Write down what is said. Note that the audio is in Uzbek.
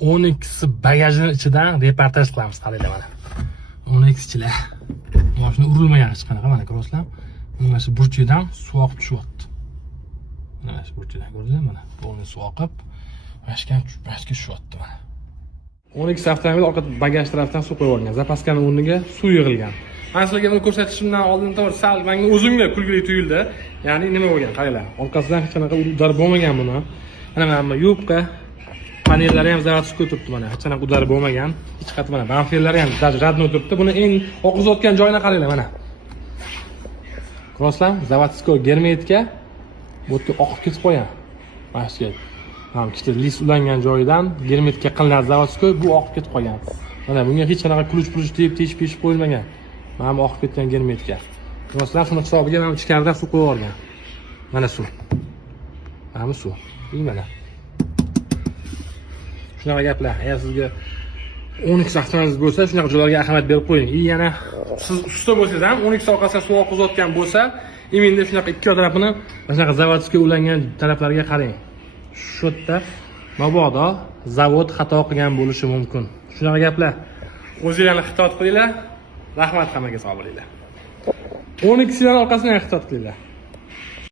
12si bagajning ichidan reportaj qilamiz qaranglar mana. 12chilar. Mashina urilmagan hech qanaqa mana ko'rasizlar. Mana shu burchidan suv oqib tushyapti. Mana shu burchidan ko'rdingizmi mana? Bo'lni suv oqib, mashkan tushyapti mana. 12 avtomobil orqa bagaj tarafdan suv qo'yib olgan. Zapaskaning o'rniga suv yig'ilgan. Men sizlarga buni ko'rsatishimdan oldin to'g'ri sal menga o'zimga kulgili tuyuldi. Ya'ni nima bo'lgan? Qaranglar. Orqasidan hech qanaqa udar bo'lmagan buni. Mana yubka panellari ham zavodskiy turibdi mana. Hech qanaqa udar bo'lmagan. Hech qat mana bamferlari ham radno turibdi. Buni eng oqizayotgan joyini qaranglar mana. Ko'rasizlarmi? Zavodskiy germetika bu yerga oqib ketib qo'ygan. Mana shu ham ikkita lis ulangan joyidan germetika qilingan zavodskiy bu oqib ketib qolgan. Mana bunga hech qanaqa kuluch teshib qo'yilmagan. Mana bu oqib ketgan germetika. Ko'rasizlar, shuni hisobiga mana ichkaridan suv qo'yib yuborgan. Mana suv. Mana suv. Mana. Shunaqa gaplar. Agar sizga 12 avtomobilingiz bo'lsa, shunaqa joylarga ahamiyat berib qo'ying. Yana siz usta bo'lsangiz ham 12 orqasidan suv oqizayotgan bo'lsa, endi shunaqa ikki tarafini shunaqa zavodskiy ulangan taraflarga qarang. Shu yerda mabodo zavod xato qilgan bo'lishi mumkin. Shunaqa gaplar. O'zingizlarni ehtiyot qilinglar. Rahmat hammaga sog' bo'linglar. 12 sidan orqasidan ehtiyot qilinglar.